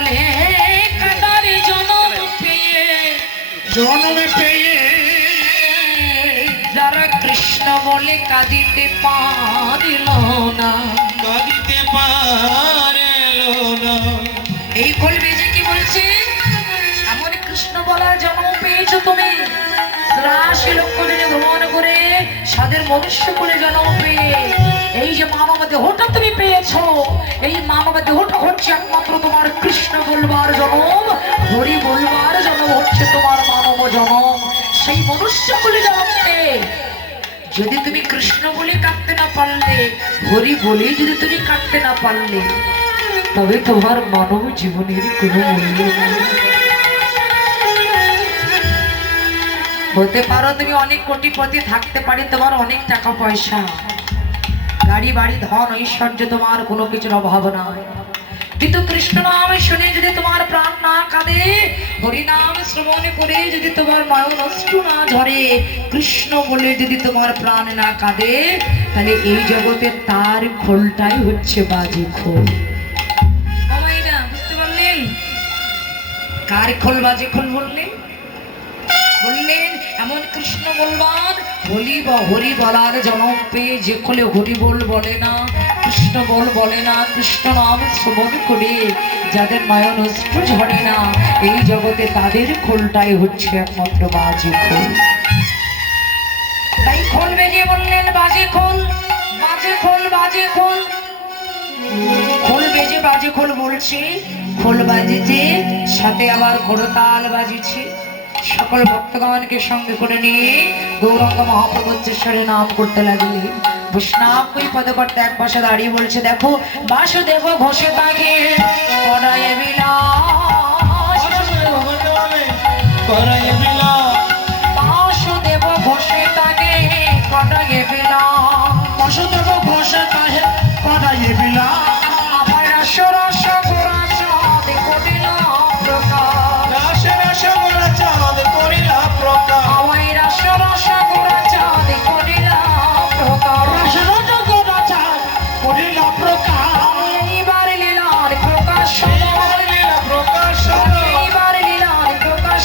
বলে কাদারে জনম পেয়ে যারা কৃষ্ণ বলে কাঁদিতে পারিল না, এই বলবে যে কি বলছে, এমন কৃষ্ণ বলার জন্ম পেয়েছো তুমি, ৮৩ লক্ষ দিনে ভ্রমণ করে সাদের মনুষ্য করে জন্ম পেয়ে এই যে মা বাবা দেহটা তুমি পেয়েছো, এই মা বাবা দেহটা হচ্ছে একমাত্র তোমার কৃষ্ণ বলবার জন্ম, হরি বলবার জন্ম হচ্ছে তোমার মানব জন্ম। সেই মনুষ্য বলে জন্ম পেয়ে যদি তুমি কৃষ্ণ বলে কাঁদতে না পারলে, হরি বলে যদি তুমি কাঁদতে না পারলে, তবে তোমার মানব জীবনের কোনো মূল্য নেই। হতে পারো তুমি অনেক কোটিপতি, থাকতে পারে তোমার অনেক টাকা পয়সা, গাড়ি বাড়ি ধন ঐশ্বর্য, তোমার কোনো কিছুর অভাব নয়, কিন্তু কৃষ্ণ নাম শুনে যদি তোমার প্রাণ না কাঁদে, হরিনাম শ্রবণ করে যদি তোমার নয়ন অশ্রু না ঝরে, কৃষ্ণ বলে যদি তোমার প্রাণ না কাঁদে, তাহলে এই জগতে তার খোলটাই হচ্ছে বাজে খোল। বুঝতে পারলেন কার খোল বাজে খোল বললেন? বললেন এমন কৃষ্ণ বলবান হরি বলার জন্ম পেয়ে যে খোলে হরি বলে না, কৃষ্ণ বলে না, কৃষ্ণ নাম শ্রবণ করে যাদের নয়ন অশ্রু ঝরে না, এই জগতে তাদের খোলটাই হচ্ছে একমাত্র বাজে খোল। তাই খোল বেজে বললেন বাজে খোল, বাজে খোল, বাজে খোল, খোল বেজে বাজে খোল বলছে, খোল বাজেছে সাথে আবার করতাল বাজিছে। সকল ভক্তগণকে সঙ্গে করে নিয়ে গৌরাঙ্গ মহাপ্রভু উচ্চস্বরে নাম করতে লাগলেন। বৈষ্ণব ওই পদকর্তা এক পাশে দাঁড়িয়ে বলছে, দেখো বাসুদেব ঘোষে তাকে করায়ে বিলাস, বাসুদেব ঘোষে তাকে করায়ে বিলাস, বাসুদেব ঘোষে তাকে করায়ে বিলাস, আমার রস রস গোরা চাঁদ করিল প্রকাশ, রস রস গোরা চাঁদ করিল প্রকাশ, আমার রস রস গোরা চাঁদ করিল প্রকাশ, রস রস গোরা চাঁদ করিল প্রকাশ, এইবার লীলার প্রকাশ, এইবার লীলা প্রকাশ, এইবার লীলার প্রকাশ,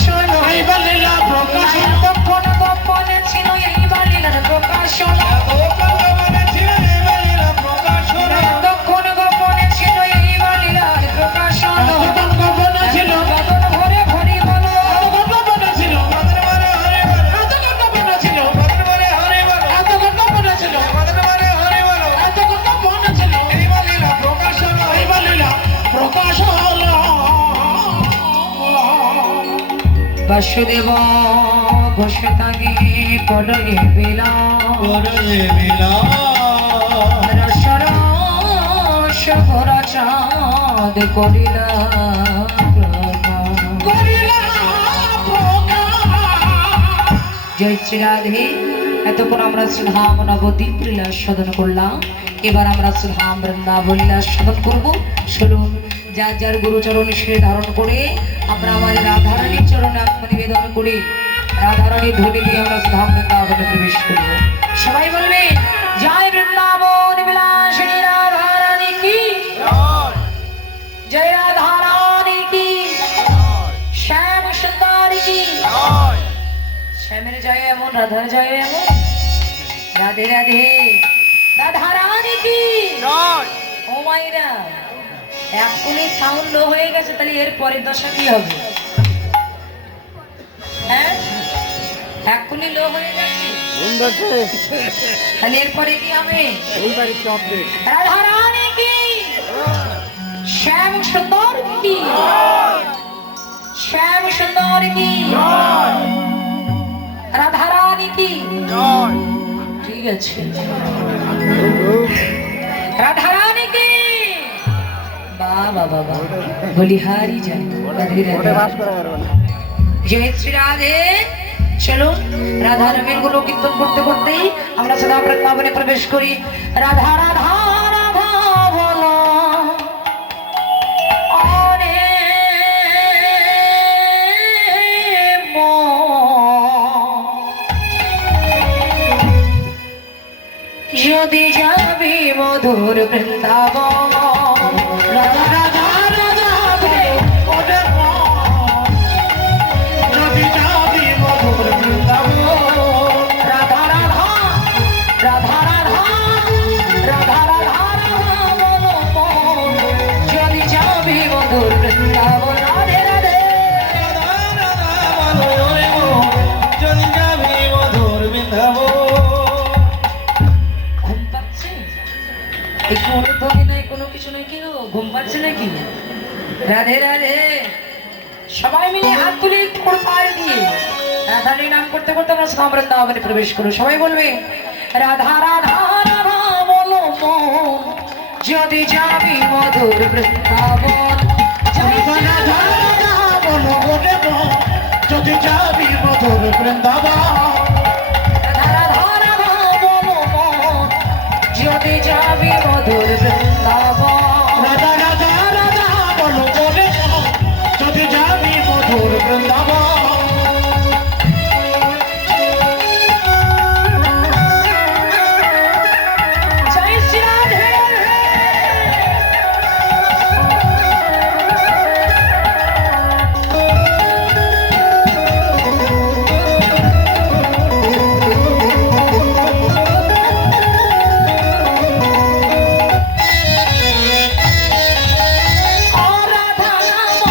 এইবার লীলা প্রকাশ, তখন গোপনে ছিল এইবার লীলার প্রকাশ, বাসুদেব ঘোষে তাকে করায়ে বিলাস, রস রস গোরা চাঁদ করিল জয় শ্রী রাধে। এতক্ষণ আমরা শ্রীধাম নবদ্বীপ লীলা সাধন করলাম, এবার আমরা শ্রীধাম বৃন্দাবন লীলা সাধন করবো। শুনুন, যার যার গুরুচরণ শিরে ধারণ করে আমরা আমাদের রাধারানীর চরণে আত্মনিবেদন করি, রাধারানীর ধ্বনি দিয়ে আমরা শ্রীধাম বৃন্দাবনে প্রবেশ করব। সবাই বলবে জয় বৃন্দাবন বিলাসিনী রাধারানী কি জয়, রাধারানী কি, শ্যাম সুন্দরী কি, শ্যামের জয় এমন, রাধার জয় এমন, রাধে রাধে, রাধারানী কি। ও মাইরা এখনই সাউন্ড লো হয়ে গেছে, তাহলে এর পরের দশা কি হবে? হ্যাঁ, এখনই লো হয়ে গেছে, তাহলে এরপরে কি হবে? রাধারানী কি, শ্যাম সুন্দর কি, শ্যাম সুন্দর কি, রাধারানী কি। ঠিক আছে, রাধারানী কি, বাবা বাবা বলিহারি যায়, জয় শ্রী রাধে। চলো রাধা রামের গুলো কীর্তন করতে করতেই আমরা সদা বৃন্দাবনে প্রবেশ করি। রাধা রাধা রাধা বলো অরে যদি যাবি মধুর বৃন্দাবন, রাধা রাধা রাধা বলো এই কোনো ধ্বনি নাই, কোনো কিছু নাই, কি গো ঘুম পাচ্ছে নাকি? রাধে রাধে। সবাই মিলে হাত তুলে একটু করে পায়ে দিয়ে রাধার নাম করতে করতে আমরা শ্যাম বৃন্দাবনে প্রবেশ করব। সবাই বলবে রাধা রাধা রাধা বলো মন, যদি যাবি মধুর বৃন্দাবন। রাধা রাধা বলো বলে মন, যদি যাবি মধুর বৃন্দাবন। রাধা রাধা রাধা বলো মন, যদি যাবি মধুর বৃন্দাবন। রাধা রাধা রাধা বলো বলে মন, যদি যাবি মধুর বৃন্দাবন। জয় শ্রী রাধে। ও রাধা নাম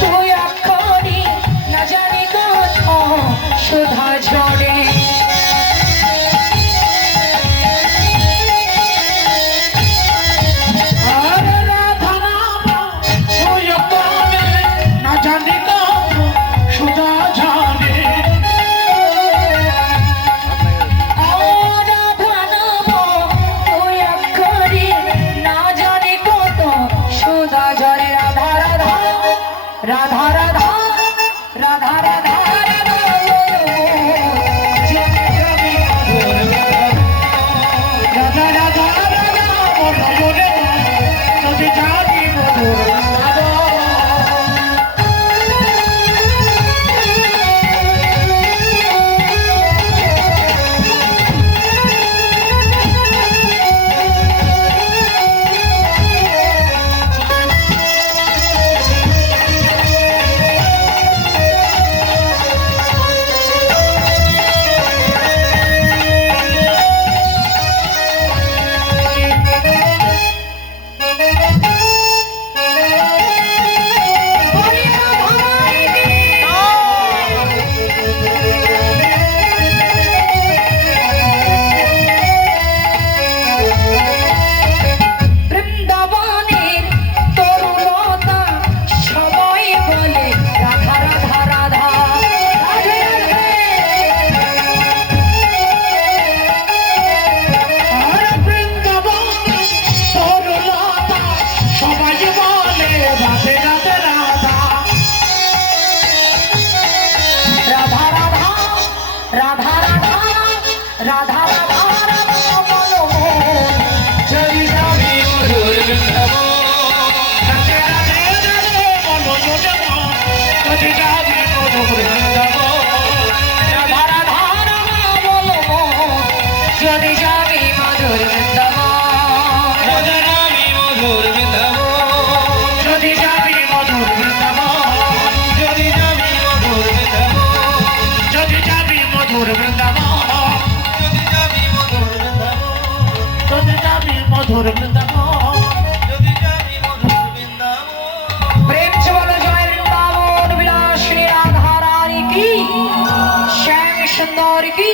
তুই অক্ষরি, না জানি কত সুধা ঝরে। আরে রাধা নাম তুই পাবে, না জানি কত সুধা ঝরে। ও রাধা নাম তুই অক্ষরি, না জানি কত সুধা ঝরে। রাধা রাধা রাধা রাধা রাধা রাধা রাধা যাবি মধুর বৃন্দাবন। রাধা রাধা রাধা বলো বলে মন, যদি যাবি মধুর বৃন্দাবন। বৃন্দাবনের তরুলতা সবাই বলে রাধা রাধা রাধা রাধে রাধে। আর বৃন্দাবন তরুলতা সবাই বলে রাধে রাধে রাধা। রাধা রাধা রাধা রাধা রাধা রাধা রাধা বলো মন, যদি যাবি মধুর বৃন্দাবন। রাধে রাধে রাধে বলো বলে মন, যদি যাবি মধুর বৃন্দাবন। রাধা রাধা রাধা বলো মন, যদি যাবি মধুর বৃন্দাবন। রাধে রাধে মধুর বৃন্দাবন। যদি যাবি মধুর বৃন্দাবন। যদি যাবি মধুর বৃন্দাবন। যদি যাবি মধুর বৃন্দাবন। যদি যাবি মধুর বৃন্দাবন। যদি যাবি মধুর বৃন্দাবন। যদি যাবি মধুর বৃন্দাবন। প্রেম से बोलो जय वृंदावन विलासिनी राधा रानी की, श्याम सुंदर की,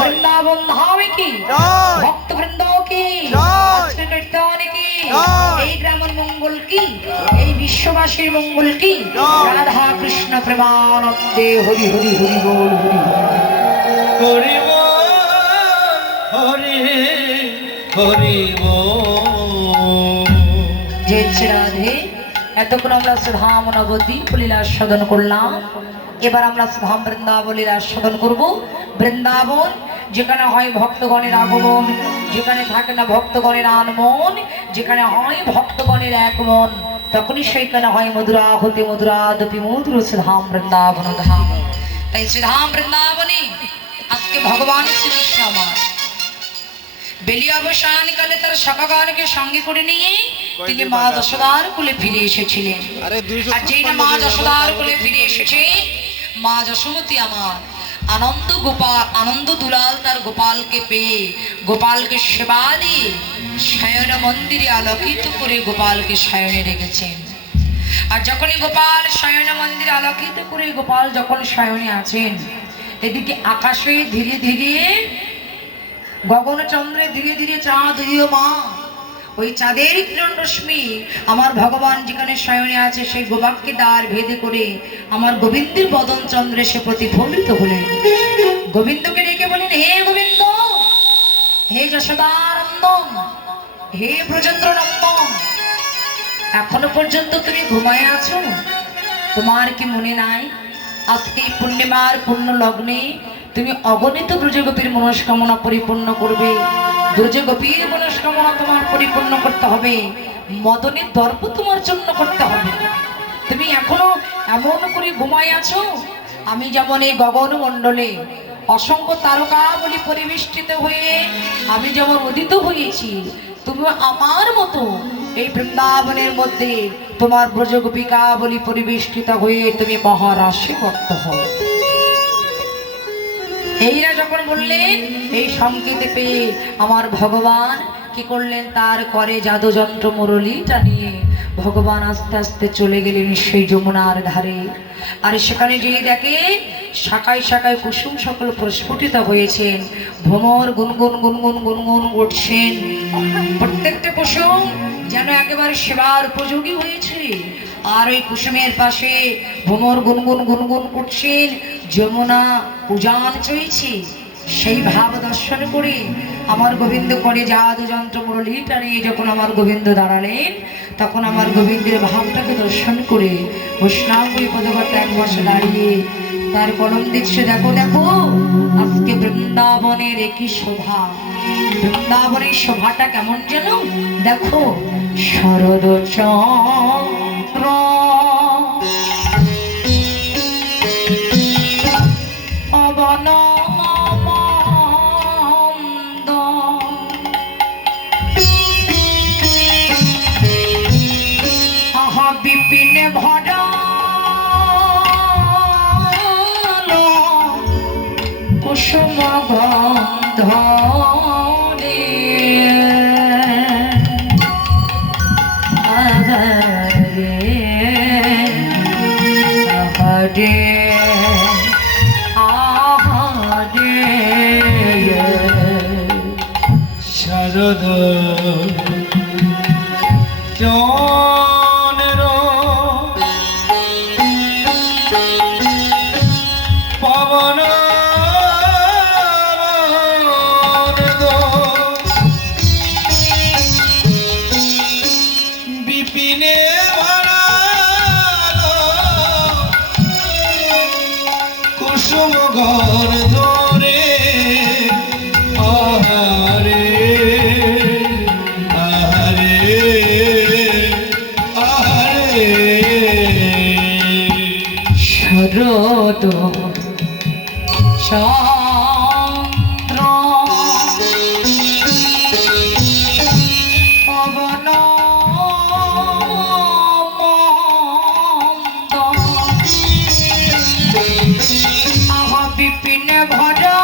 वृंदावन धाम की, भक्त वृंदों की, भक्त कीर्तन की, এই গ্রামের মঙ্গল কি, এই বিশ্ববাসীর মঙ্গল কি। রাধা কৃষ্ণ প্রেমানন্দে হরি হরি হরি বল হরি হরি। হরি বল, হরি হরি বল। জয় শ্রী রাধে। এতক্ষণ আমরা সুধাম নবতী লীলা সাধন করলাম, এবার আমরা সুধাম বৃন্দাবন লীলা সাধন করব। বৃন্দাবন যেখানে হয় ভক্তগণের আগমন, যেখানে থাকে না ভক্তগণের আনমন, যেখানে হয় ভক্তগণের এক মন, তখনই সেইখানে হয় মধুরা হতে মধুরা দপি মধুর সুধাম বৃন্দাবন ধাম। তাই সুধাম বৃন্দাবনে আজকে ভগবান শ্রীকৃষ্ণ আমার বেলি অবসান কালে তার সখাগণকে সঙ্গে করে নিয়ে তিনি মা যশোদার কুলে ফিরে এসেছিলেন। আর যেই না মা যশোদার কুলে ফিরে এসেছে, মা যশোমতী আমার আনন্দ দুলাল তার গোপালকে পেয়ে গোপালকে সেবা দিয়ে শয়ন মন্দিরে আলোকিত করে গোপালকে শয়নে রেখেছেন। আর যখনই গোপাল শয়ন মন্দিরে আলোকিত করে গোপাল যখন শয়নে আছেন, এদিকে আকাশে ধীরে ধীরে গগনচন্দ্রে ধীরে ধীরে চাঁদ উদীয়মান। ওই চাঁদের কিরণ রশ্মি আমার ভগবান যেখানে শয়নে আছে সেই গোবাক্যে দ্বার ভেদে করে আমার গোবিন্দের বদন চন্দ্রে সে প্রতিফলিত হলেন। গোবিন্দকে ডেকে বলেন, হে গোবিন্দ, হে যশোদানন্দন, হে ব্রজেন্দ্র নন্দন, এখনো পর্যন্ত তুমি ঘুমায় আছো? তোমার কি মনে নাই আজকে এই পূর্ণিমার পূর্ণ লগ্নে তুমি অগণিত ব্রজগোপীর মনস্কামনা পরিপূর্ণ করবে। ব্রজগোপীর মনস্কামনা তোমার পরিপূর্ণ করতে হবে, মদনের দর্প তোমার জন্য করতে হবে। তুমি এখনো এমন করে ঘুমায় আছো? আমি যেমন এই গগন মণ্ডলে অসংখ্য তারকা বলি পরিবেষ্টিত হয়ে আমি যেমন উদিত হয়েছি, তুমি আমার মতো এই বৃন্দাবনের মধ্যে তোমার ব্রজগোপিকা বলি পরিবেষ্টিত হয়ে তুমি মহারাশি ভক্ত হও। এইরা যখন বললেন, এই সংকেত পেয়ে আমার ভগবান কি করলেন, তার করে জাদু যন্ত্র মুরলীটা নিয়ে ভগবান আস্তে আস্তে চলে গেলেন সেই যমুনার ধারে। আর সেখানে যেয়ে দেখে শাখায় শাখায় কুসুম সকল প্রস্ফুটিত হয়েছেন, ভ্রমর গুনগুন গুনগুন গুনগুন করছেন। প্রত্যেকটা কুসুম যেন একেবারে সেবার উপযোগী হয়েছে। আর ওই কুসুমের পাশে ভ্রমর গুনগুন গুনগুন করছেন, যমুনা উজান চলছে। সেই ভাব দর্শন করে আমার গোবিন্দ করে জাদু যন্ত্র মুরলীটা নিয়ে যখন আমার গোবিন্দ দাঁড়ালেন, তখন আমার গোবিন্দের ভাবটাকে দর্শন করে বৈষ্ণব পদগত এক বসে দাঁড়িয়ে তার কলম দিচ্ছে, দেখো দেখো আজকে বৃন্দাবনের একই শোভা। বৃন্দাবনের শোভাটা কেমন যেন দেখো, শরদ চন্দ্র অবনমন্দ আহা বিপিনে ভরা কুসুম গন্ধ রে আহরে আহরে শারদ চন্দ্র পবন বিপিনে কুসুম ঘর ধরে আহারে আহারে আহারে শরদ চন্দ্র পবন মন্দ আহা বিপিনে ভরা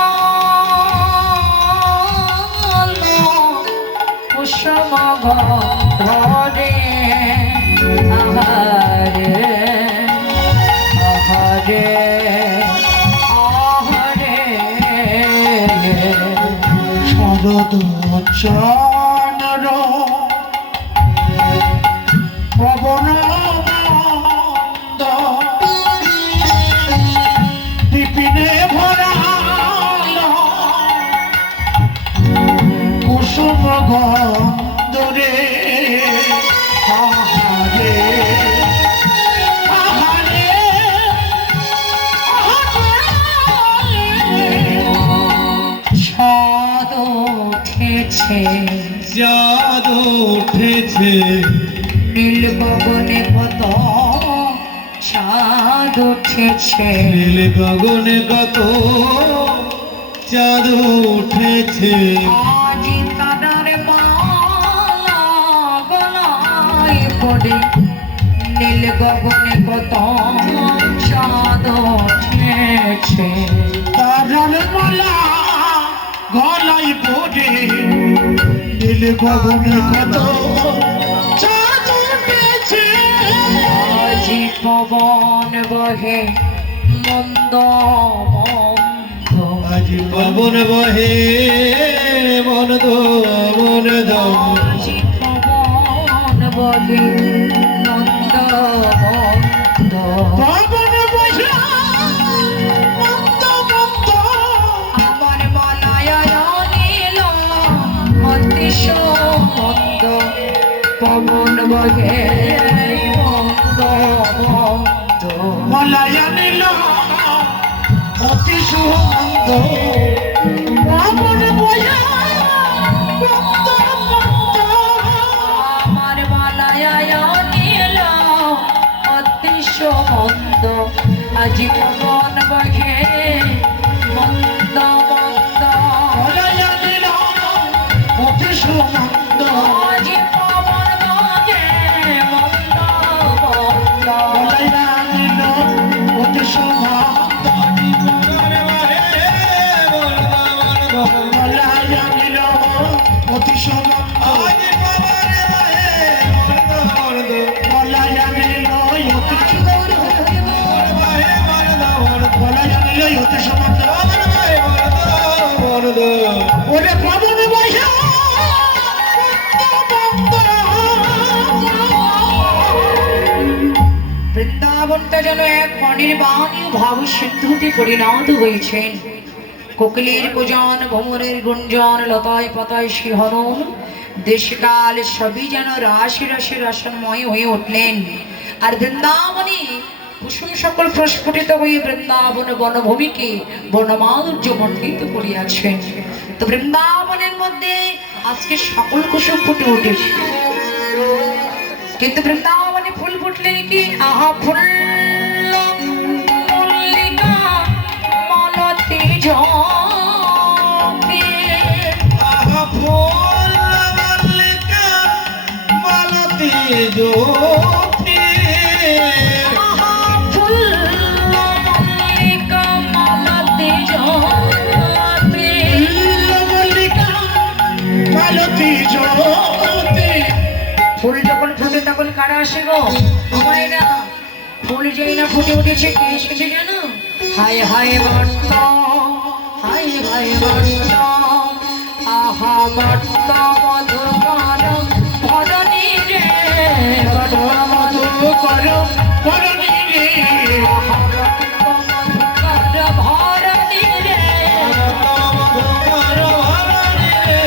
কুসুম ধরে আহারে আহারে আহারে শরদ চন্দ্র পবন মন্দ বিপিনে ভরা কুসুম গন্ধরে আহারে আহারে ছাদ উঠেছে চাঁদ উঠেছে নীল গগনে কত ছাদ উঠেছে নীল গগনে কত চাঁদ উঠেছে আজি তাদের মালা গলায় পড়ে নীল গগনে কত চাঁদ উঠেছে তারার মালা গলায় পড়ে নীল গগনে কত চাঁদ উঠেছে আজি পবন বহে মন্দ মন্দ আজ পবন বহে মন দো মন দো আজি পবন বহে নন্দ মন্দ পবন বসে মন্দ মন্দ আমার মলয় নীল অতিশ মন্দ পবন বহে মন্দ মন্দ মলায়া নীল অতি সুমন্দ পবন বসে মন্দ মন্দ আমার মলয় নীল অতিশ মন্দ আজি পবন বহে মন্দ মন্দ মলায়া নীল অতি সুমন্দ আজি পবন বহে মন্দ মন্দ মলায়া নীল অতি সুমন্দ মলায়া নীল অতি সুমন্দ মলায়া নীল অতি মলায়া নীল অতি সুমন্দ ওরে পবন বসে বৃন্দাবনটা যেন এক অনির্বাণীয় ভাব সিন্ধুতে পরিণত হয়েছেন। কোকিলের কুজন, ভ্রমরের গুঞ্জন, লতায় পাতায় শিহরণ, দেশকাল সবই যেন রাশি রাশি রসনময় হয়ে উঠলেন। আর বৃন্দাবনে কুসুম সকল প্রস্ফুটিত হয়ে বৃন্দাবন বনভূমিকে বনমাধুর্য মণ্ডিত করিয়াছেন। তো বৃন্দাবনের মধ্যে আজকে সকল কুসুম ফুটে উঠেছে, কিন্তু বৃন্দাবনে ফুল ফুটলেন কি? আহা ফুল মল্লিকা মালতী ঝোঁকে। আহা ফুল মল্লিকা মালতী ঝোঁকে। ফুল যখন ফুটে তখন কারা আসে গো? আমায় না। ফুল যেই না ফুটে উঠেছে, কে এসেছে জানো? হায় হায় ভট্ট, হায় হায় ভট্ট, আহা ভট্ট মধুকর ভরণী রে, ভট্ট মধুকর ভরণী রে, আহা ভট্ট মধুকর ভরণী রে,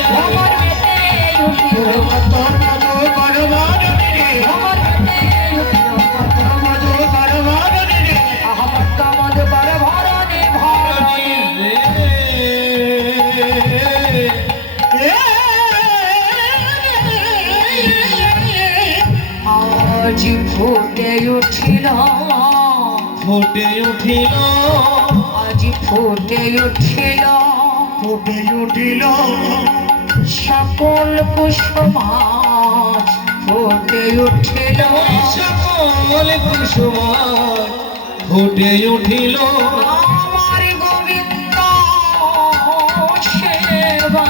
ভ্রমর বেটে উঠিল ভ্রমর বেটে উঠিল আহা ভট্ট মধুকর ভরণী ভরণী। আজ ফুটে উঠিল, ফুটে উঠিল আজ ফুটে উঠিল ফুটে উঠিল সকল কুসুমাজ, ফুটে উঠিল সকল কুসুমার ফুটে উঠিল আমার গোবিন্দ সেবা,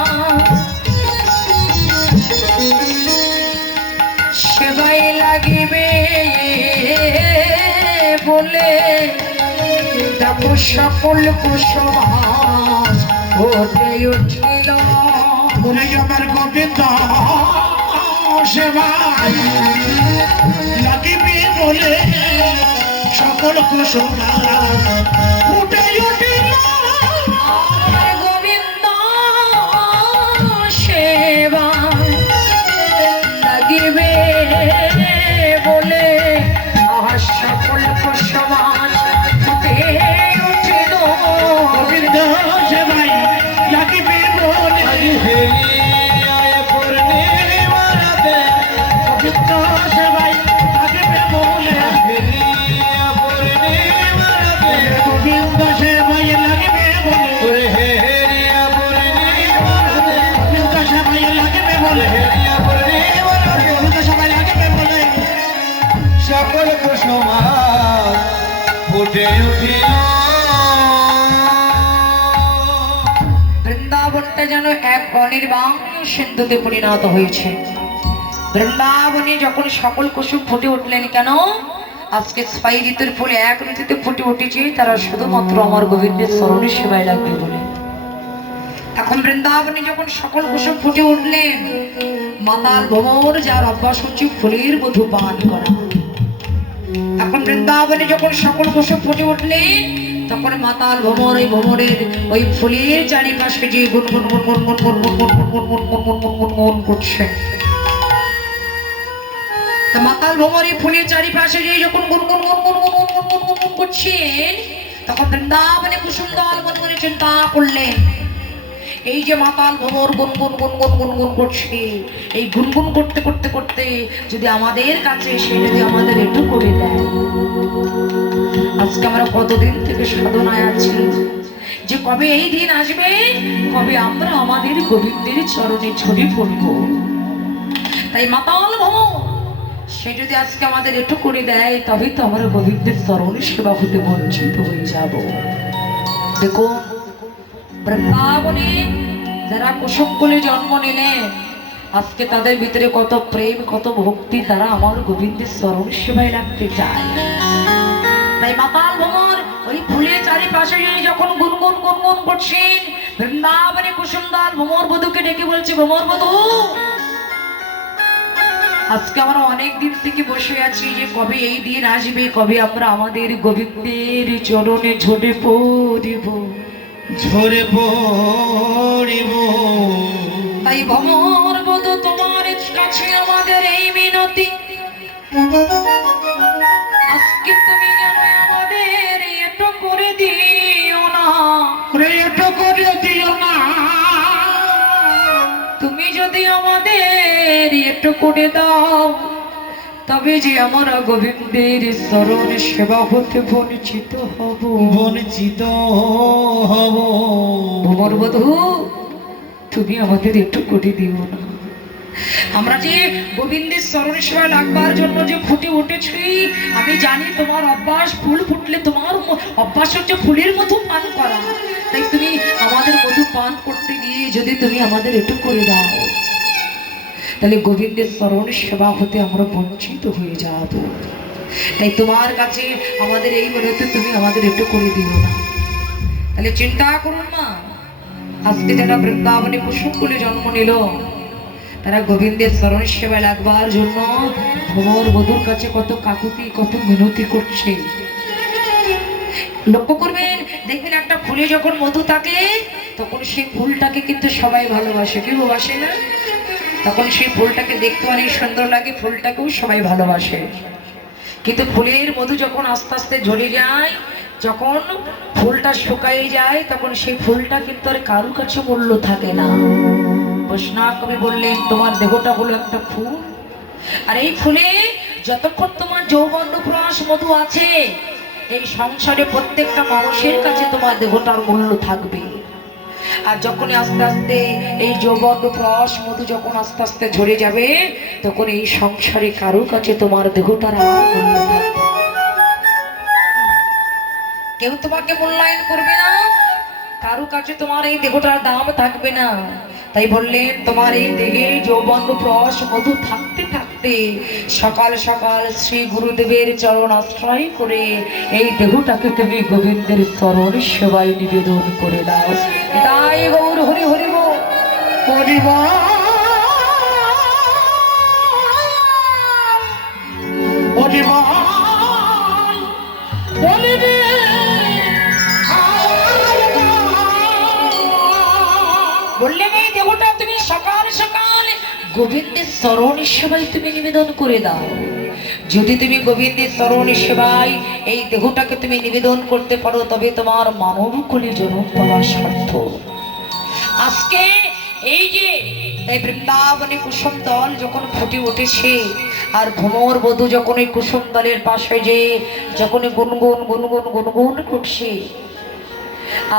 সেবাই লাগিবে বলে দেখো সকল কুসুমাজ ফুটে উঠিল। বলে আমার গোবিন্দ সেবাই লাগিবে বলে সকল কুসুমার ফুটে উঠিল আমার গোবিন্দ সেবা লাগিবে বলে আহা সকল কুসুমাজ ফুটে উঠিল। গোবিন্দ সেবাই লাগিবে বলে গোবিন্দ সেবাই লাগিবে বলে গোবিন্দ সেবাই লাগিবে বলে গোবিন্দ সেবাই লাগিবে বলে গোবিন্দ সেবাই লাগিবে বলে সকল কুসুমার ফুটে উঠিল বৃন্দাবনটা যেন এক অনির্বাণীয় সিন্ধুতে পরিণত হয়েছে। বৃন্দাবনে যখন সকল কুসুম ফুটে উঠলেন কেন? আজকে 6 ঋতুর ফুল এক ঋতুতে ফুটে উঠেছে, তারা শুধুমাত্র আমার গোবিন্দের স্মরণে সেবায় লাগবে বলে। এখন বৃন্দাবনে যখন সকল কুসুম ফুটে উঠলেন, মাতাল ভ্রমর যার অভ্যাস হচ্ছে ফুলের মধু পান করা। এখন বৃন্দাবনে যখন সকল কুসুম ফুটে উঠলেন, তখন মাতাল ভ্রমর ওই ভ্রমরের ওই ফুলের চারিপাশে যে গুনগুন গুনগুন গুনগুন গুনগুন গুনগুন গুনগুন গুনগুন গুনগুন করছে। তা মাতাল ভ্রমর এই ফুলের চারিপাশে যে যখন গুনগুন গুনগুন গুনগুন গুনগুন গুনগুন করছেন, তখন বৃন্দাবনে কুসুম দল মনে মনে চিন্তা করলেন, এই যে মাতাল ভ্রমর গুনগুন গুনগুন গুনগুন করছে, এই গুনগুন করতে করতে করতে যদি আমাদের কাছে এসে যদি আমাদের একটু করে দেয়। আজকে আমরা কতদিন থেকে সাধনায় আছি যে কবে এই দিন আসবে, কবে আমরা আমাদের গোবিন্দের চরণে ছড়ি পড়ব। তাই মাতাল ভ্রমর সে যদি আজকে আমাদের একটু করে দেয়, তবে তো আমরা গোবিন্দের চরণে সেবা হতে বঞ্চিত হয়ে যাব। দেখুন, বৃন্দাবনে যারা কুসুম কুলে জন্ম নিলেন, আজকে তাদের ভিতরে কত প্রেম, কত ভক্তি, তারা আমার গোবিন্দের চরণ সেবায় লাগতে চায়। তাই মাতাল ভ্রমর ওই ফুলের চারিপাশে যখন গুনগুন গুনগুন করছেন, বৃন্দাবনে কুসুমদার ভ্রমর বধূকে ডেকে বলছে, ভ্রমর বধূ, আজকে আমরা অনেক দিন থেকে বসে আছি যে কবে এই দিন আসবে, কবে আমরা আমাদের গোবিন্দের চরণে ঝরে পড়িব, ঝরে পড়িব। তাই ভ্রমর বধূ তোমার কাছে আমাদের এই মিনতি, আজকে তুমি যেন আমাদের একটু করে দিও না, একটু করে দিও না। তুমি যদি আমাদের একটু করে দাও, তবে যে আমরা গোবিন্দের চরণ সেবা হতে বঞ্চিত হব, বঞ্চিত হব। ভ্রমর বধূ, তুমি আমাদের একটু করে দিও না। আমরা যে গোবিন্দের চরণ সেবা লাগবার জন্য যে ফুটে উঠেছি, আমি জানি তোমার অভ্যাস ফুল ফুটলে তোমার অভ্যাস হচ্ছে ফুলের মধু পান করা। তাই তুমি আমাদের মধু পান করতে গিয়ে যদি তুমি আমাদের একটু করে দাও, তাহলে গোবিন্দের চরণ সেবা হতে আমরা বঞ্চিত হয়ে যাব। তাই তোমার কাছে আমাদের এই মনেতে তুমি আমাদের একটু করে দিও না। তাহলে চিন্তা করুন মা, আজকে যারা বৃন্দাবনে কুসুম কুলে জন্ম নিল, তারা গোবিন্দের চরণ সেবা লাগবার জন্য ভ্রমর বধূর কাছে কত কাকুতি, কত মিনতি করছে। লক্ষ্য করবেন, দেখবেন একটা ফুলে যখন মধু থাকে, তখন সেই ফুলটাকে কিন্তু সবাই ভালোবাসে, কেউ বাসে না? তখন সেই ফুলটাকে দেখতে অনেক সুন্দর লাগে, ফুলটাকেও সবাই ভালোবাসে। কিন্তু ফুলের মধু যখন আস্তে আস্তে ঝরে যায়, যখন ফুলটা শুকাই যায়, তখন সেই ফুলটা কিন্তু আর কারো কাছে মূল্য থাকে না। বৈষ্ণব কবি বললেন, তোমার দেহটা হলো একটা ফুল, আর এই ফুলে যতক্ষণ তোমার যৌবন রস মধু আছে, এই সংসারে প্রত্যেকটা মানুষের কাছে তোমার দেহটার মূল্য থাকবে। আর যখন আস্তে আস্তে এই যৌবন রস মধু যখন আস্তে আস্তে ঝরে যাবে, তখন এই সংসারে কারো কাছে তোমার দেহটার আর মূল্য থাকবে, কেউ তোমাকে মূল্যায়ন করবে না, কারো কাছে তোমার এই দেহটার দাম থাকবে না। তাই বললেন, তোমার এই দেহে যৌবন রস মধু থাকতে থাকতে সকাল সকাল শ্রী গুরুদেবের চরণ আশ্রয় করে এই দেহটাকে তুমি গোবিন্দের চরণ সেবায় নিবেদন করে দাও। তাই গৌর হরি হরি বল, হরি বল, হরি বল, বলি রে। বললেন, এই দেহটা তুমি সকাল সকাল গোবিন্দের চরণ সেবায় তুমি নিবেদন করে দাও। যদি তুমি গোবিন্দের চরণ সেবায় এই দেহটাকে তুমি নিবেদন করতে পারো, তবে তোমার মানব কুলে জন্ম পাওয়া সার্থক। আজকে এই যে এই বৃন্দাবনে কুসুম দল যখন ফুটে উঠেছে, আর ভ্রমর বধূ যখন এই কুসুম দলের পাশে যে যখন গুনগুন গুনগুন গুনগুন করছে,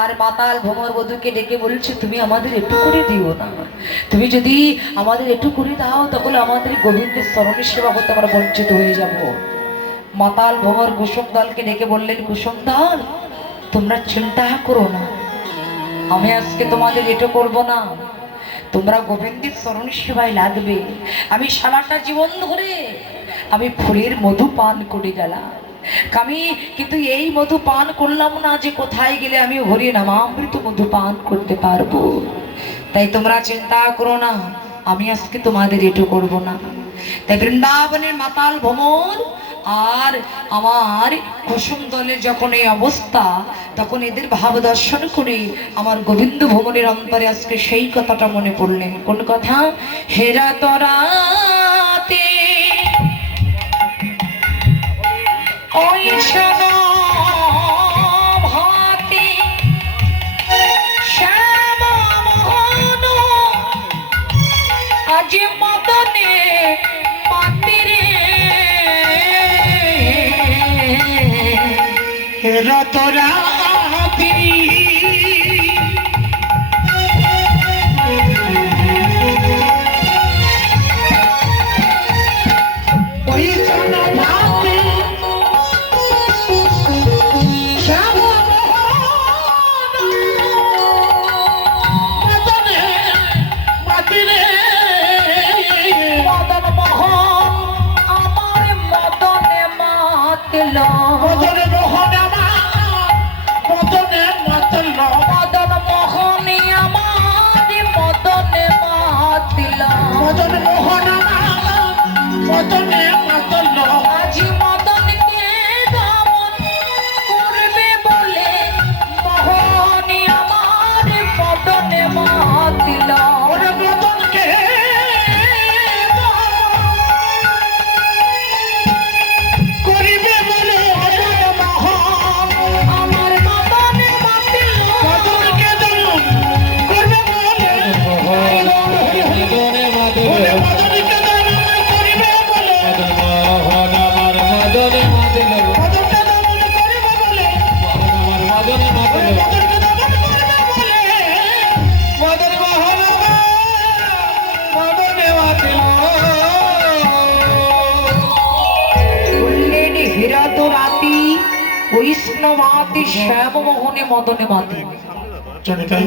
আর মাতাল ভ্রমর বধূকে ডেকে বলছে, তুমি আমাদের একটু করে দিও না, তুমি যদি আমাদের একটু করে দাও, তাহলে আমাদের গোবিন্দের চরণ সেবা করতে আমরা বঞ্চিত হয়ে যাব। মাতাল ভ্রমর কুসুম দলকে ডেকে বললেন, কুসুম দল, তোমরা চিন্তা করো না, আমি আজকে তোমাদের এটা করব না, তোমরা গোবিন্দের চরণ সেবায় লাগবে। আমি সারাটা জীবন ধরে আমি ফুলের মধু পান করে গেলাম, আমি কিন্তু এই মধু পান করলাম না যে কোথায় গেলে আমি হরি নামামৃত মধু পান করতে পারবো। তাই তোমরা চিন্তা করো না, আমি আজকে তোমাদের এটু করব না। তাই বৃন্দাবনের মাতাল ভ্রমণ আর আমার কুসুম দলের যখন এই অবস্থা, তখন এদের ভাব দর্শন করে আমার গোবিন্দ ভ্রমণের অন্তরে আজকে সেই কথাটা মনে পড়লেন। কোন কথা? হেরা তরাতে ওই শোনো ভাতে শ্যামা মোহন আজ মদনে পাতিরে রতরাতি ওই জনমাতে শ্যামা মোহন মদনে মাতিরে মদন মোহন আমার মদনে মাতল, মদনে মোহন আমার মদনে মাতল মদন মোহনী আমার মদনে মাতল, মদন মোহন আমার মদনে মাতল আজি মদনকে দমন করবে বলে মোহনী আমার মদনে মাতল। ওরে মদনকে করিবে বলে মোহন আমার মদনে মাতল, মদনকে দমন করবে বলে মদনে মাতল ওরে মদনকে দমন করিবে বলে মোহন আমার মদনে মাতল মদনকে দমন করিবে বলে আমার মদনে মাতল ওরে মদনকে দমন করিবে বলে মদন মোহন আমার মদনে মাতল বললেন হীরা তো রাতি বৈষ্ণবাতি শ্যাম মোহনে মদনে মাতি।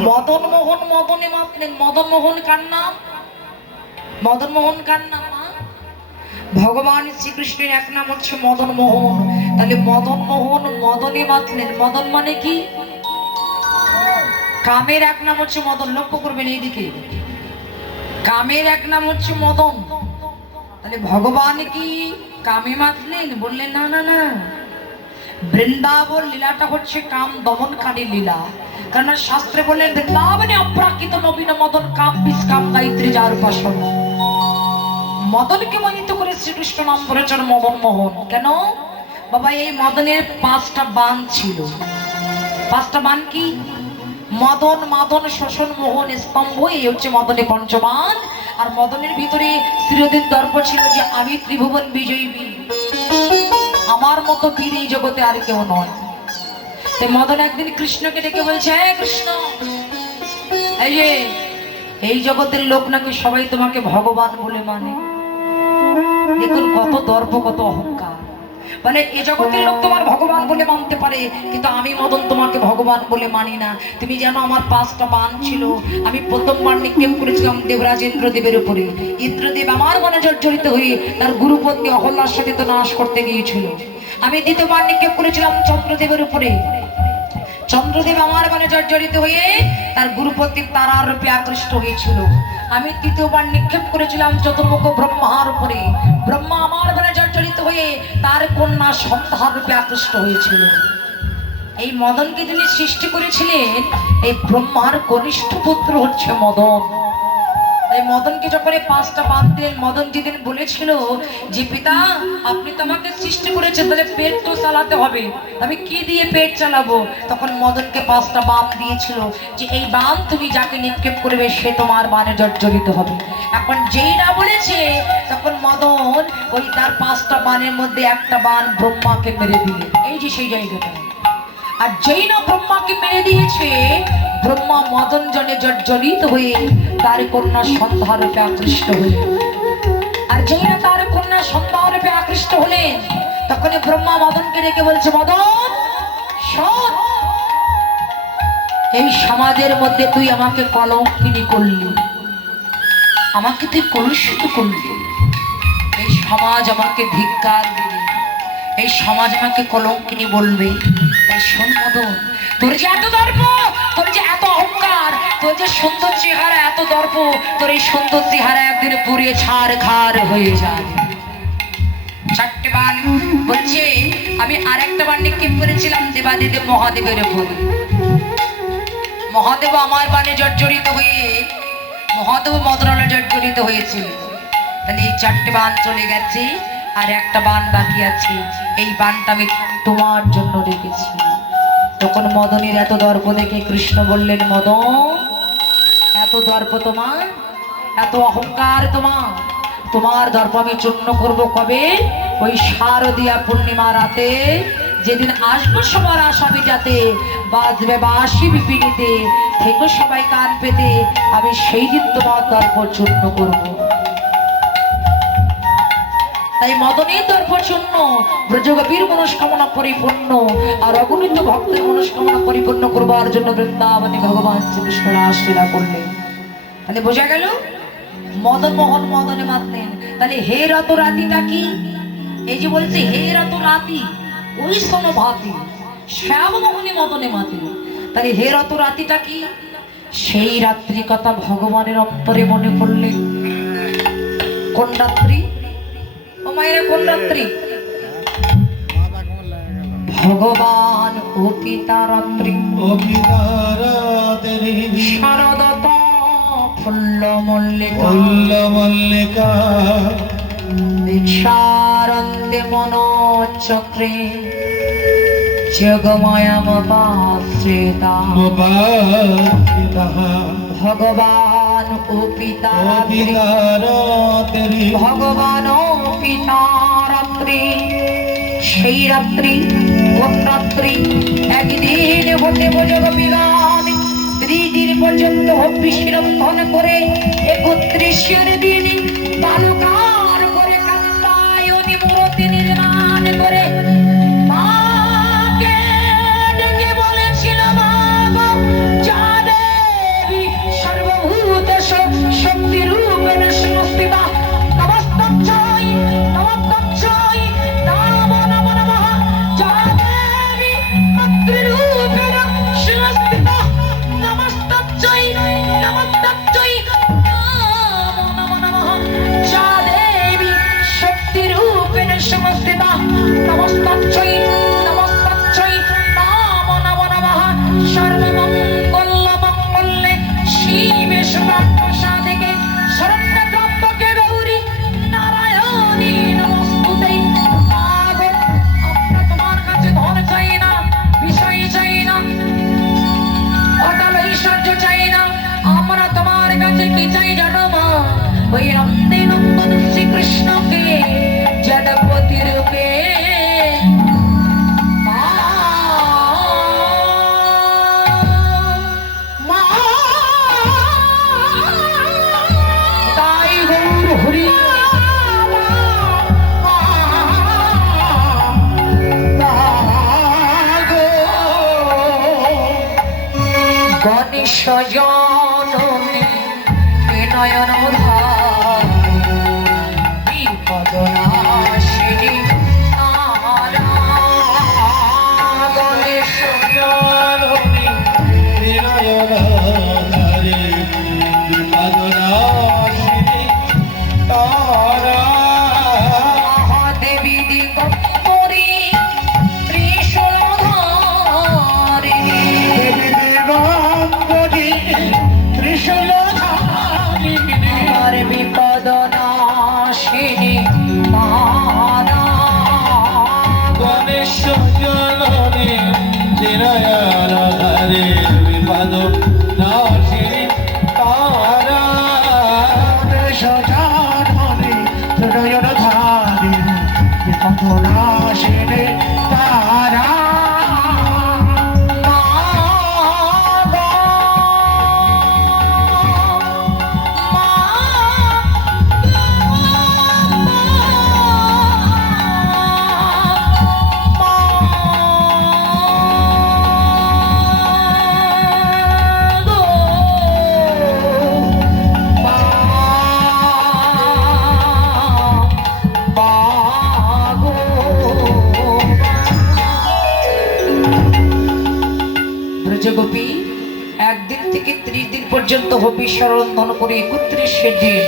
মদন মোহন মদনে মাতলেন। মদন মোহন কার নাম? মদন মোহন কার নাম? ভগবান শ্রীকৃষ্ণের এক নাম হচ্ছে মদন মোহন। তাহলে মদন মোহন মদনে মাতলেন। মদন মানে কি? কামের এক নাম হচ্ছে মদন। লক্ষ্য করবেন এইদিকে, কামের এক নাম হচ্ছে মদন। তাহলে ভগবান কি কামে মাতলেন? বললেন না না না, বৃন্দাবন লীলাটা হচ্ছে কাম দমনকারী লীলা। কেননা শাস্ত্রে বললেন বৃন্দাবনে অপ্রাকৃত নবীন মদন কাম বিষ কাম গায়ত্রী যার উপাসন। মদনকে মানিত করে শ্রীকৃষ্ণ নাম করেছেন মদন মোহন। কেন বাবা? এই মদনের 5টা বান ছিল। 5টা বান কি? মদন, মাদন, শোষণ, মোহন, স্তম্ভ, এই হচ্ছে মদনের পঞ্চবান। আর মদনের ভিতরে চিরদিন দর্প ছিল যে আমি ত্রিভুবন বিজয়ী বীর, আমার মতো বীর এই জগতে আর কেউ নয়। তাই মদন একদিন কৃষ্ণকে ডেকে বলছে, হে কৃষ্ণ, এই যে এই জগতের লোক নাকি সবাই তোমাকে ভগবান বলে মানে। দেখুন কত দর্প, কত অহংকার। মানে এই জগতের লোক তোমার ভগবান বলে মানতে পারে, কিন্তু আমি মদন তোমাকে ভগবান বলে মানি না। তুমি জানো আমার 5টা বাণ ছিল। আমি প্রথমবার নিক্ষেপ করেছিলাম দেবরাজ ইন্দ্রদেবের উপরে। ইন্দ্রদেব আমার মনে জর্জরিত হয়ে তার গুরুপত্নী অহল্যার সাথে তো নাশ করতে গিয়েছিল। আমি দ্বিতীয়বার নিক্ষেপ করেছিলাম চন্দ্রদেবের উপরে। চন্দ্রদেব আমার মনে জর্জরিত হয়ে তার গুরুপতি তারার রূপে আকৃষ্ট হয়েছিল। আমি তৃতীয়বার নিক্ষেপ করেছিলাম চতুর্মুখ ব্রহ্মার উপরে। ব্রহ্মা আমার মনে জর্জরিত হয়ে তার কন্যা সন্ধ্যার রূপে আকৃষ্ট হয়েছিল। এই মদনকে যিনি সৃষ্টি করেছিলেন, এই ব্রহ্মার কনিষ্ঠ পুত্র হচ্ছে মদন। তাই মদনকে যখন 5টা বান দিলেন, মদন যেদিন বলেছিল যে পিতা আপনি তো আমাকে সৃষ্টি করেছেন, তাহলে পেট তো চালাতে হবে, আমি কি দিয়ে পেট চালাবো? তখন মদনকে 5টা বান দিয়েছিল যে এই বান তুমি যাকে নিক্ষেপ করবে সে তোমার বানে জর্জরিত হবে। এখন যেই না বলেছে, তখন মদন ওই তার 5টা বানের মধ্যে একটা বান ব্রহ্মাকে মেরে দিলে। এই যে সেই জায়গাটা। আর যেই না ব্রহ্মাকে মেরে দিয়েছে, ব্রহ্মা মদন জনে জর্জরিত হয়ে তার কন্যা সন্ধ্যা রূপে আকৃষ্ট হয়ে, আর যেই না তার কন্যা সন্ধ্যা রূপে আকৃষ্ট হলেন, তখন ব্রহ্মা মদনকে ডেকে বলছে, মদন শোন, এই সমাজের মধ্যে তুই আমাকে কলঙ্কিনী করলি, আমাকে তুই কলুষিত করলি, এই সমাজ আমাকে ধিক্কার দিবে, এই সমাজ আমাকে কলঙ্কিনী বলবে। তাই শোন মদন, তোর যে এত দর্প, তোর যে এত অহংকার, তোর যে সুন্দর চেহারা এত দর্প, তোর এই সুন্দর চেহারা একদিন পুড়িয়ে ছাড় খার হয়ে যাবে। চারটে বান বলছে, আমি আর একটা বান নিক্ষেপ করেছিলাম দেবাদিদেব মহাদেবের উপরে। মহাদেব আমার বানে জর্জরিত হয়ে, মহাদেব মদনালে জর্জরিত হয়েছিল। তাহলে এই চারটে বান চলে গেছে, আর একটা বান বাকি আছে। এই বানটা আমি তোমার জন্য রেখেছি। তখন মদনের এত দর্প দেখে কৃষ্ণ বললেন, মদন, এত দর্প তোমার, এত অহংকার তোমার, তোমার দর্প আমি চূর্ণ করবো কবে? ওই শারদীয়া পূর্ণিমা রাতে, যেদিন আসবো সবার আশা মিটাতে, বাজবে বাঁশি বিপিনিতে, থেকে সবাই কান পেতে, আমি সেই দিন তোমার দর্প চূর্ণ করবো। তাই মদনের দর্প চূর্ণ, ব্রজগোপীর মনস্কামনা পরিপূর্ণ, আর অগণিত ভক্তের মনস্কামনা পরিপূর্ণ করবার জন্য বৃন্দাবনে ভগবান শ্রীকৃষ্ণ রাসলীলা করলেন। তাহলে বোঝা গেল মদন মোহন মদনে মাতলেন। তাহলে হে রাত রাতিটা কি? এই যে বলছে হে রাত রাতি, ওই স্তন ভাতি শ্যাম মোহনী মদনে মাতে। তাহলে হে রাত রাতিটা কি? সেই রাত্রি কথা ভগবানের অন্তরে মনে পড়লেন। কোন রাত্রি? ও মায়ের কোন রাত্রি? ভগবান ও পিতা রাত্রি, ও বিদারাতেরি শারদত ফুল্ল মল্লিকা, ফুল্ল মল্লিকা দীক্ষারন্দে মনোচক্রে জগময়মপাশ্রিতা। মুবারকিতাহ ভগবান ও পিতা ও রাত্রি, বিদারাতেরি ভগবান ও পিতা রাত্রি। সেই রাত্রি কোন রাত্রি? একদিন হতে বোঝগবিগান ত্রিদিন পর্যন্ত হব্বিশিরন্ধন করে 31 দিন বালুকার করে কান্তায়নি মূর্তি নির্মাণ করে মাকে ডেকে বলেছিল, মা গো, যা দেবী সর্বভূত শক্তি রূপেণ সংস্থিতা, নমস্তচ্ছাই নমস্তচ্ছাই নমো নমো নমঃ, যা দেবী মাতৃরূপেণ সংস্থিতা, নমস্তচ্ছাই নমস্তচ্ছাই নমো নমো নমঃ, যা দেবী শক্তিরূপেণ সংস্থিতা, নমস্তচ্ছাই নমস্তচ্ছাই নমো নমো নমঃ। সর্বমঙ্গলমঙ্গলে শিবে সর্বসাধিকে শরণ্যত্রম্বকে গৌরী নারায়ণী নমস্তুতে। মাগো, আমরা তোমার কাছে ধন চাই না, বিষয় চাই না, অটল ঐশ্বর্য চাই না, আমরা তোমার কাছে কি চাই জানো মা? ওই নন্দে নন্দন শ্রীকৃষ্ণকে জড়পতি রূপে তাই গৌর হরি গণেশ জননী নয়ন বিপদনাশিনী তারা। গণেশ জননী বিনয়নাধারী বিপদনাশিনী তারা। মহাদেবী দিগম্বরী ত্রিশূলধারিণী, দিগম্বরী ত্রিশূলধারিণী আর বিপদনাশিনী তারা। গণেশ জননী বিনয়নাধারী বিপদনাশিনী তারা। গণেশ জননী বিনয়নাধারী বিপদনাশিনী তারা। পর্যন্ত হবিষ্যরন্ধন করে 31 দিন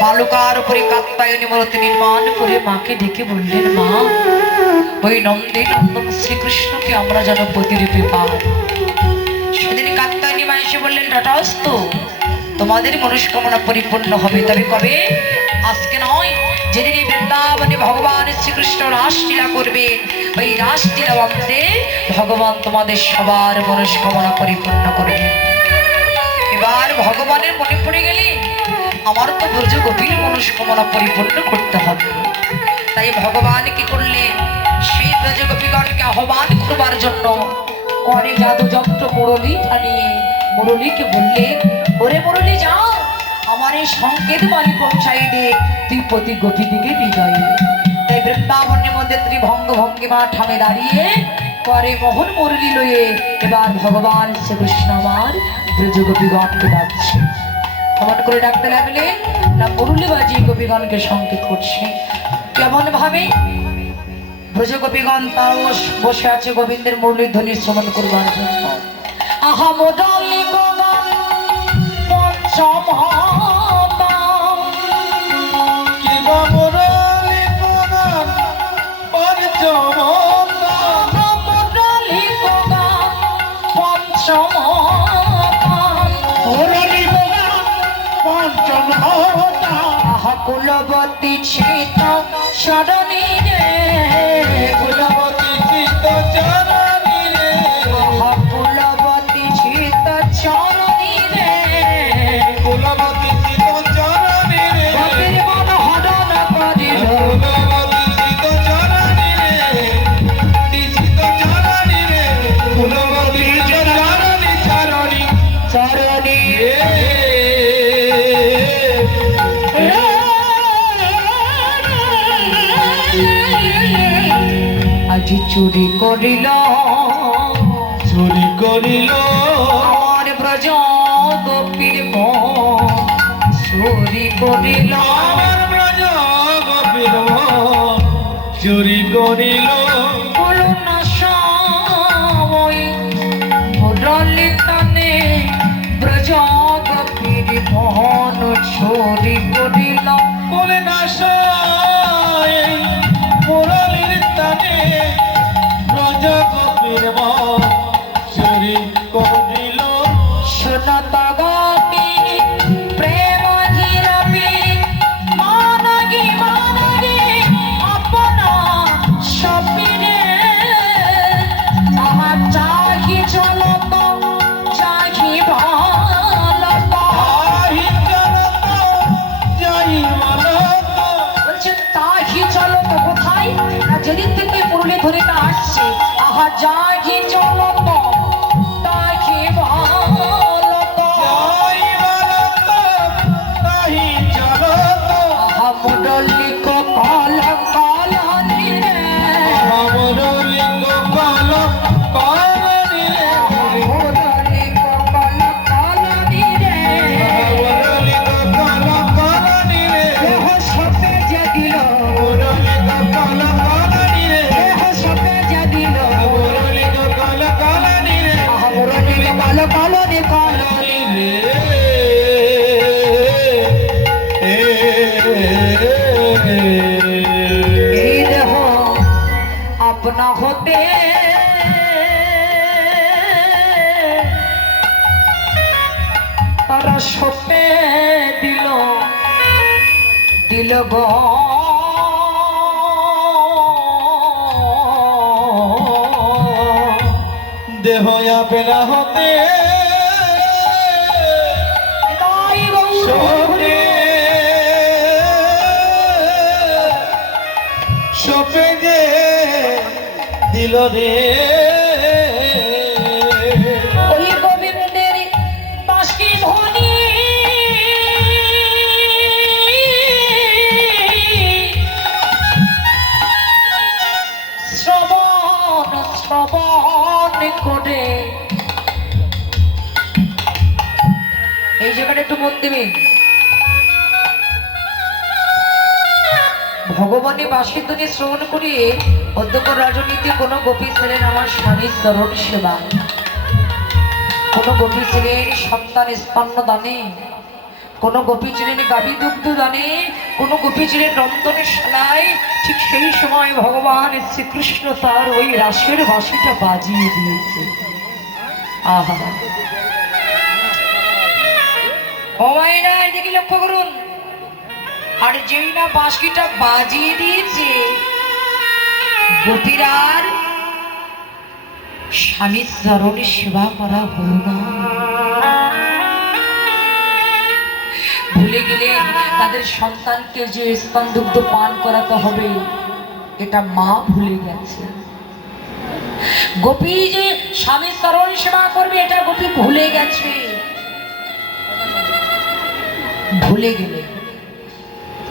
বালুকার উপরে কাত্যায়নী মূর্তি নির্মাণ করে মাকে ডেকে বললেন, মা ওই নন্দী নন্দন শ্রীকৃষ্ণকে আমরা যেন প্রতিরূপে পাই। সেদিন কাত্যায়নী মা এসে বললেন, তথাস্তু, তোমাদের মনস্কামনা পরিপূর্ণ হবে। তবে কবে? আজকে নয়, যেদিন এই বৃন্দাবনে ভগবান শ্রীকৃষ্ণ রাসলীলা করবেন, ওই রাসলীলা অন্তে ভগবান তোমাদের সবার মনস্কামনা পরিপূর্ণ করবে। এবার ভগবানের মনে পড়ে গেলে আমার তো ব্রজ গোপীর মনস্কামনা পরিপূর্ণ করতে হবে। তাই ভগবান কি করলেন, সেই ব্রজ গোপীগণকে আহ্বান করবার জন্য করে জাদু যন্ত্র মুরলী টানিয়ে মুরলীকে বললেন, ওরে মুরলী যাও, আমার এই সংকেত বাণী পৌঁছাই দে, তুই প্রতি গোপী দিকে বিজয়। তাই বৃন্দাবনের মধ্যে ত্রিভঙ্গ ভঙ্গিমা ঠামে দাঁড়িয়ে করে মোহন মুরলী লয়ে এবার ভগবান শ্রীকৃষ্ণ আমার ব্রজ গোপীগণকে ডাকছে। কেমন করে ডাকতে লাগলেন না, মুরলী বাজিয়ে গোপীগণকে সংকেত করছে। কেমন ভাবে? ব্রজ গোপীগণ তাও বসে আছে গোবিন্দের মুরলীর ধ্বনি শ্রবণ করবার জন্য। আহা মোডালি গোগান পঞ্চম কিবা মুরলী গোগান পঞ্চম মোডালি গোগান পঞ্চম মুরলী গোগান পঞ্চম আহা কুলবতী ছিত সরণী রে, কুলবতী চিত্ত চরণী রে, আহা কুলবতী ছিত চরণী রে, কুলবতী চিত্ত চরণী রে, গোপীর মন হরণ করিল, কুলবতী চিত্ত চরণী রে, চিত্ত চরণী রে, কুলবতী চরণী চরণী চরণী রে। আজি চুরি করিল চুরি করিল আমার ব্রজ গোপীর মন, চুরি করিল আমার ব্রজ গোপীর মন, চুরি করিল করুণা সময় মুরলী টানে ব্রজ গোপীর মন চুরি করিল। বলে না সয় মুরলীর টানে ব্রজ গোপীর মন, চুরি করিল শোনত গোপী প্রেম হিরবি মানগি মানগি আপনা সপিনে, আমার চাহি চলত চাহি ভালত। আহি চলত যাই মানত, বলছে তাহি চলত কোথায় না, যেদিন থেকে মুরলী ধরিটা আসছে, আহা যাহি চলত তাহি ভালত। যাই মানত নাহি চলত, আহা মুরলী কল কলনি রে, মুরলী গোপাল কলনি রে, মুরলী কল কলনি রে, মুরলী গোপাল কলনি রে, দেহ সপে যে দিল, মুরলী গোপাল কলনি রে, দেহ সপে যে দিল, মুরলী গোপাল কলনি রে, আহা মুরলী কল কলনি কলনি। এই দেহ আপনা হতে তারা সপে দিল দিল গো দেহ আপনা হতে তাই গৌর সপে সপে যে দিল রে, ওই গোবিন্দের বাঁশি ধ্বনি শ্রবণ শ্রবণ করে, এই জায়গাটা একটু মন দেবে। ভগবানী বাঁশি ধ্বনি শ্রবণ করিয়ে অধ্যক্ষ রাজনীতি কোনো গোপী ছিলেন আমার স্বামীর চরণ সেবা। কোন গোপী ছিলেন সন্তান স্তন্য দানে, কোন গোপী ছিলেন গাভী দুগ্ধ দানে, কোন গোপী ছিলেন নন্দনের শালায়। ঠিক সেই সময় ভগবান শ্রীকৃষ্ণ তার ওই রাসের বাঁশিটা বাজিয়ে দিয়েছে। আহা, ও মায়েরা এদিকে লক্ষ্য করুন। আর যেই না বাঁশিটা বাজিয়ে দিয়েছে, গোপীরার স্বামীর চরণে সেবা করা হলো না। ভুলে গেলেন তাদের সন্তানকে যে স্তন দুগ্ধ পান করাতে হবে, এটা মা ভুলে গেছে। গোপী যে স্বামীর চরণ সেবা করবে, এটা গোপী ভুলে গেছে। ভুলে গেলে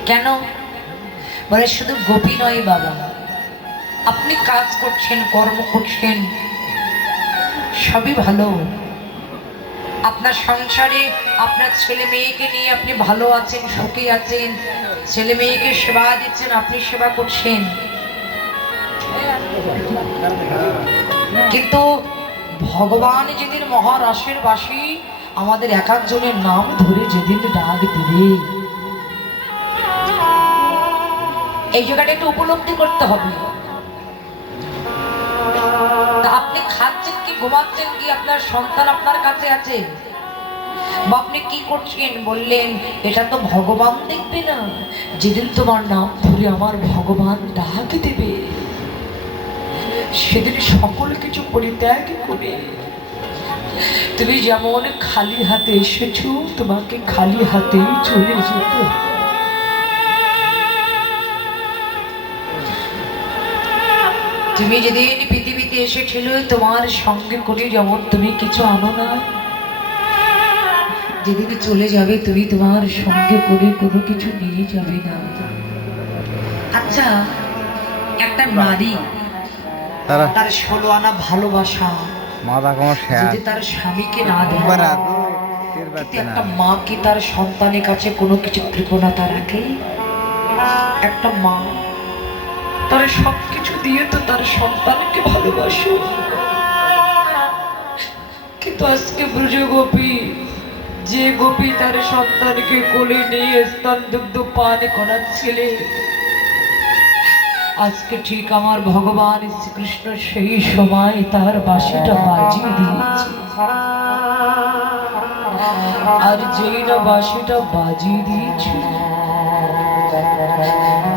কেন বলে? শুধু গোপী নয় বাবা, আপনি কাজ করছেন, কর্ম করছেন, সবই ভালো। আপনার সংসারে আপনার ছেলে মেয়েকে নিয়ে আপনি ভালো আছেন, সুখী আছেন, ছেলে মেয়েকে সেবা দিচ্ছেন, আপনি সেবা করছেন। কিন্তু ভগবান যেদিন মহারাসের বাসী আমাদের এক একজনের নাম ধরে যেদিন ডাক দিবে, এই জায়গাটা একটু উপলব্ধি করতে হবে। আপনি খাচ্ছেন কি, ঘুমাচ্ছেন কি, আপনার সন্তান আপনার কাছে আছে, বা আপনি কি করছেন বললেন, এটা তো ভগবান দেখবে না। যেদিন তোমার নাম ধরে আমার ভগবান ডাক দেবে, সেদিন সকল কিছু পরিত্যাগ করে তুমি যেমন খালি হাতে এসেছো, তোমাকে খালি হাতেই চলে যেতে হবে। তুমি যেদিন পৃথিবীতে এসেছিল, তোমার সঙ্গে করে যেমন তুমি কিছু আনো না, যেদিন চলে যাবে তুমি তোমার সঙ্গে করে কোনো কিছু নিয়ে যাবে না। আচ্ছা, একটা নারী তার 16 আনা ভালোবাসা যদি তার স্বামীকে না দেয়, একটা মা কি তার সন্তানের কাছে কোনো কিছু কৃপণতা রাখে? একটা মা তার সবকিছু দিয়ে তো তার সন্তানকে ভালোবাসে। কিন্তু আজকে ব্রজ গোপী, যে গোপী তার সন্তানকে কোলে নিয়ে স্তন দুগ্ধ পান করাচ্ছিলে, আজকে ঠিক আমার ভগবান শ্রীকৃষ্ণ সেই সময় তার বাঁশিটা বাজিয়ে দিয়েছে। আর যেই না বাঁশিটা বাজিয়ে দিয়েছে,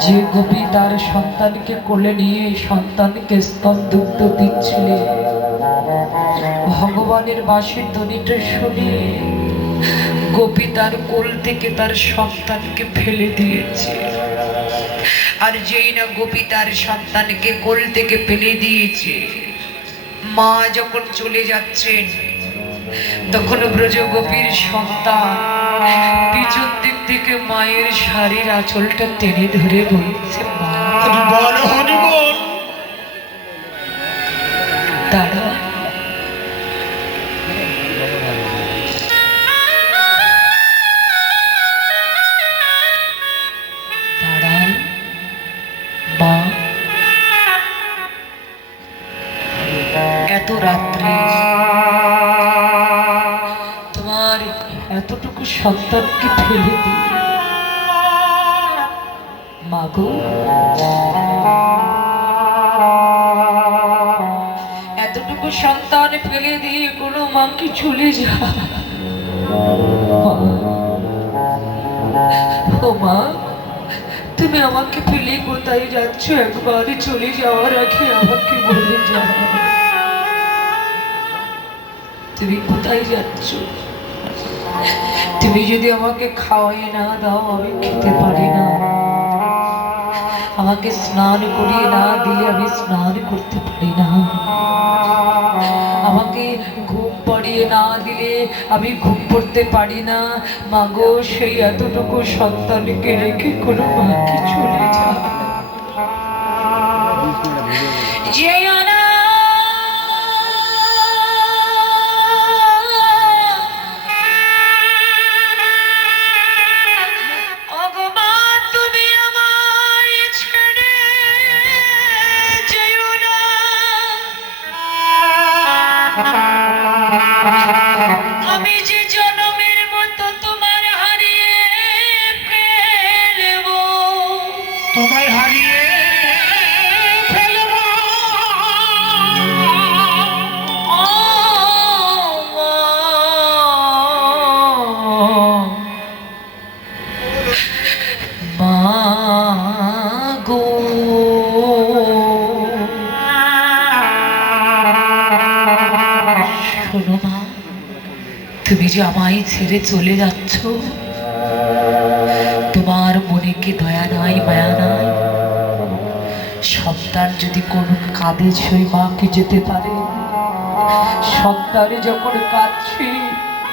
যে গোপী তার সন্তানকে কোলে নিয়ে সন্তানকে স্তন দুগ্ধ দিচ্ছিলে, ভগবানের বাঁশির ধ্বনিটা শুনে গোপী তার কোল থেকে তার সন্তানকে ফেলে দিয়েছে। আর যেই না গোপী তার সন্তানকে কোল থেকে ফেলে দিয়েছে, মা যখন চলে যাচ্ছেন, তখন ব্রজ গোপীর সন্তান পিছন দিক থেকে মায়ের শাড়ির আঁচলটা টেনে ধরে বলছে, মা দাঁড়া। মা, এত রাত্রে তোমার এতটুকু সন্তানকে ফেলে দিয়ে, মাগো এতটুকু সন্তান ফেলে দিয়ে কোনো মা কি চলে যায়? ও মা, তুমি আমাকে ফেলে কোথায় যাচ্ছ? একবার চলে যাওয়ার আগে আমাকে বলে যাও, তুমি কোথায় যাচ্ছ? তুমি যদি আমাকে খাওয়াই না দাও, আমি খেতে পারি না। আমাকে স্নান করিয়ে না দিলে আমি স্নান করতে পারি না। আমাকে ঘুম পাড়িয়ে না দিলে আমি ঘুম পড়তে পারি না। মাগো, সেই এতটুকু সন্তানকে রেখে কোনো মাকে চলে যায়? যেও না, ভগবান তুমি আমায় ছেড়ে যেও না। পুড়িয়ে ফেলব মাগো শোনো মা, তুমি যে আমায় ছেড়ে চলে যাচ্ছ, তোমার মনে কি দয়া নাই মায়া নাই? সন্তান যদি কোনো কাঁদে সেই মাকে যেতে পারে, সন্তানে যখন কাঁদছে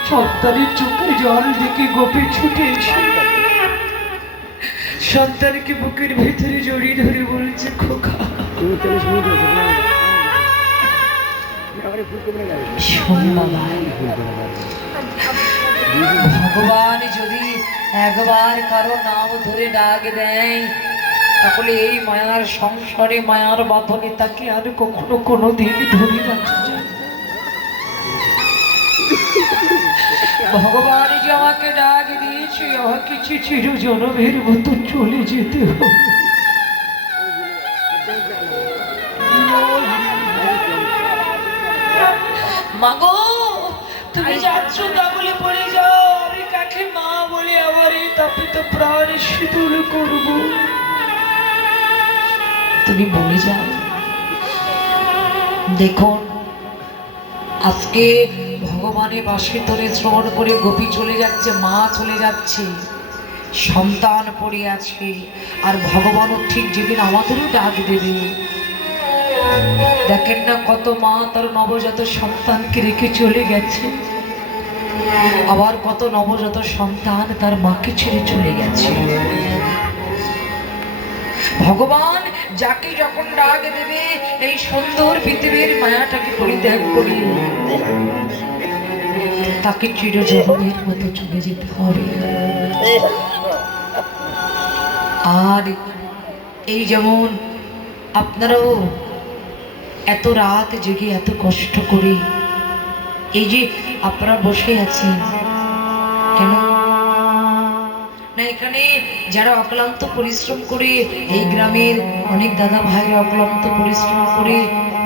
সন্তানের চোখে জল দেখে গোপে ছুটে এসে সন্তানকে বুকের ভেতরে জড়িয়ে ধরে বলছে খোকা। শোন বাবা, ভগবান যদি একবার কারো নাম ধরে ডাক দেয় তাহলে এই মায়ার সংসারে মায়ার বাঁধনে তাকে আর কখনো কোনোদিন ধরে রাখা যায় না। ভগবান যে আমাকে ডাক দিয়েছে, আমাকে চিরজনমের মতো চলে যেতে হবে। মাগো, তুমি যাচ্ছ তা বলে পড়ে যাও, আমি কাকে মা বলে আমার এই তাপিত প্রাণ শীতল করব? তুমি বলে যাও। দেখুন, আজকে ভগবানের বাসে ধরে শ্রবণ করে গোপী চলে যাচ্ছে, মা চলে যাচ্ছে, সন্তান পড়ে আছে, আর ভগবানও ঠিক যেদিন আমাদেরও ডাক দেবে। দেখেন না কত মা তার নবজাত সন্তানকে রেখে চলে গেছে, আবার কত নবজাত সন্তান তার মাকে ছেড়ে চলে গেছে। ভগবান যাকে যখন ডাক দেবে এই সুন্দর পৃথিবীর মায়াটাকে পরিত্যাগ করে তাকে চিরজীবনের মতো চলে যেতে হবে। আর এই যেমন আপনারাও এত রাত জেগে এত কষ্ট করে এই যে আপনারা বসে আছেন কেন না? এখানে যারা অক্লান্ত পরিশ্রম করে, এই গ্রামের অনেক দাদা ভাইরা অক্লান্ত পরিশ্রম করে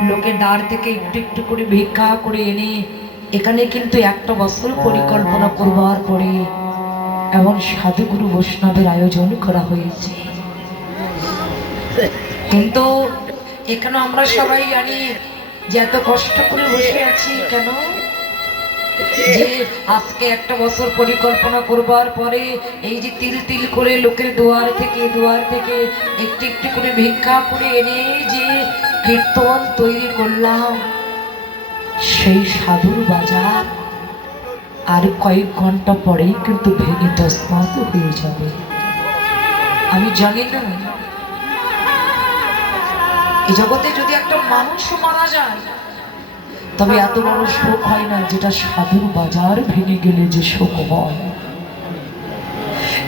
লোকের দ্বার থেকে একটু একটু করে ভিক্ষা করে এনে এখানে কিন্তু একটা বছর পরিকল্পনা করবার পরে এমন সাধুগুরু বৈষ্ণবের আয়োজন করা হয়েছে। কিন্তু এখানে আমরা সবাই জানি যে এত কষ্ট করে বসে আছি কেন, যে আজকে একটা বছর পরিকল্পনা করবার পরে এই যে তিল তিল করে লোকের দুয়ার থেকে একটু একটু করে ভিক্ষা করে এনে যে কীর্তন তৈরি করলাম, সেই সাধুর বাজার আর কয়েক ঘন্টা পরেই কিন্তু ভেঙে তছনছ হয়ে যাবে। আমি জানি না এই জগতে যদি একটা মানুষও মারা যায় তবে এত বড় শোক হয় না যেটা সাধুর বাজার ভেঙে গেলে যে শোক হয়।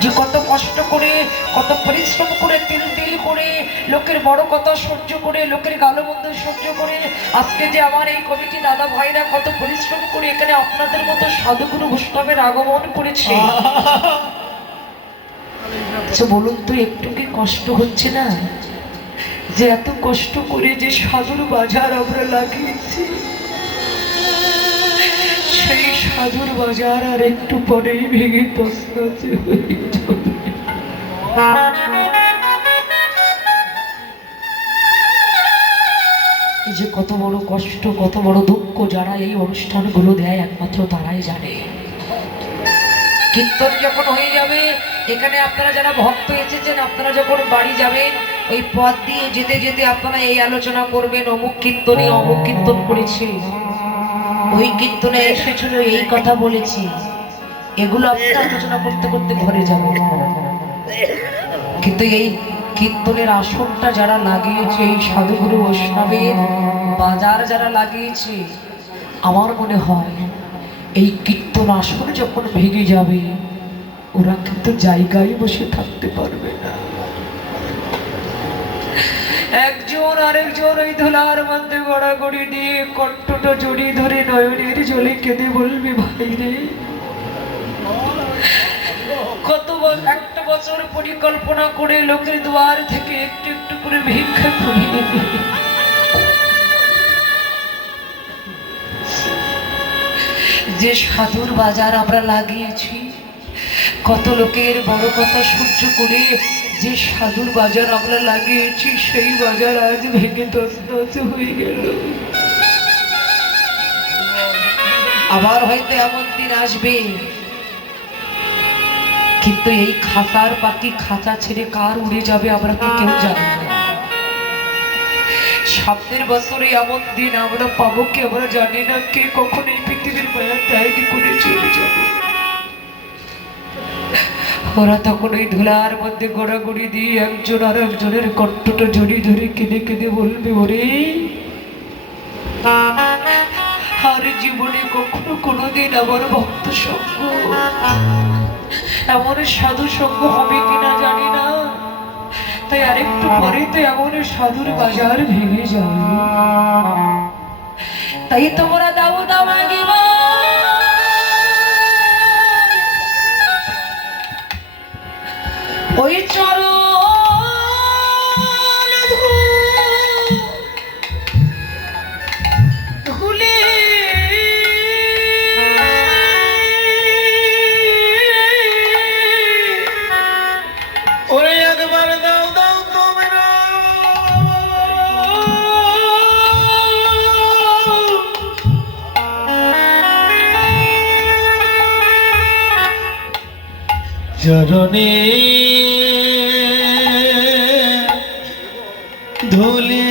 যে কত কষ্ট করে, কত পরিশ্রম করে, তিল তিল করে, লোকের বড় কথা সহ্য করে, লোকের গালমন্দ সহ্য করে আজকে যে আমার এই কমিটি দাদা ভাইরা কত পরিশ্রম করে এখানে আপনাদের মতো সাধুগুরু বৈষ্ণবের আগমন করেছে। আচ্ছা বলুন তো, একটু কি কষ্ট হচ্ছে না? যে এত কষ্ট করে যে সাধুর বাজার আমরা লাগিয়েছি, সেই সাধুর বাজার আর একটু পরেই ভেঙে তছনছ হয়ে যাবে। এই যে কত বড় কষ্ট, কত বড় দুঃখ যারা এই অনুষ্ঠানগুলো দেয় একমাত্র তারাই জানে। কীর্তন যখন হয়ে যাবে, এখানে আপনারা যারা ভক্ত এসেছেন আপনারা যখন বাড়ি যাবেন ওই পথ দিয়ে যেতে যেতে আপনারা এই আলোচনা করবেন, অমুক কীর্তনে অমুক কীর্তন করেছে, ওই কীর্তনে এসেছিল এই কথা বলেছি, এগুলো আপনারা আলোচনা করতে করতে ঘরে যাবেন। কিন্তু এই কীর্তনের আসনটা যারা লাগিয়েছে, এই সাধুগুরু বৈষ্ণবের বাজার যারা লাগিয়েছে, আমার মনে হয় এই কীর্তন আসন যখন ভেঙে যাবে ওরা কিন্তু জায়গায় বসে থাকতে পারবে না। একজন আরেকজন ওই ধুলার মধ্যে গড়াগড়ি দিয়ে কণ্ঠটা জড়িয়ে ধরে নয়নের জলে কেঁদে বলবে, ভাই রে, কত একটা বছর বছর পরিকল্পনা করে লোকের দুয়ার থেকে একটু একটু করে ভিক্ষা করি। যে সাধুর বাজার আমরা লাগিয়েছি, কত লোকের বড় কথা সহ্য করে যে সাধুর বাজার আমরা লাগিয়েছি, সেই বাজার আজ ভেঙে তছনছ হয়ে গেল। আবার হয়তো এমন দিন আসবে, কিন্তু এই খাঁচার পাখি খাঁচা ছেড়ে কার উড়ে যাবে আমরা কি কেউ জানি না। সামনের বছরে এমন দিন আমরা পাবো কি আমরা জানি না, কে কখন এই পৃথিবীর মায়া ত্যাগ করে চলে যাবে। ওরা তখন ওই ধুলার মধ্যে গড়াগড়ি দিয়ে একজন আর একজনের কণ্ঠটা জড়িয়ে ধরে কেঁদে কেঁদে বলবে, ওরে আর জীবনে কখনো কোনোদিন আমার ভক্ত সঙ্গ, এমন সাধু সঙ্গ হবে কিনা জানি না, তাই আরেকটু পরে তো এমন সাধুর বাজার ভেঙে যাবে। তাই তোমরা দাও দাও মাগিব ওই চরণ ধুলে ওরে একবার দাও দাও তোমরা চরণে ধুলে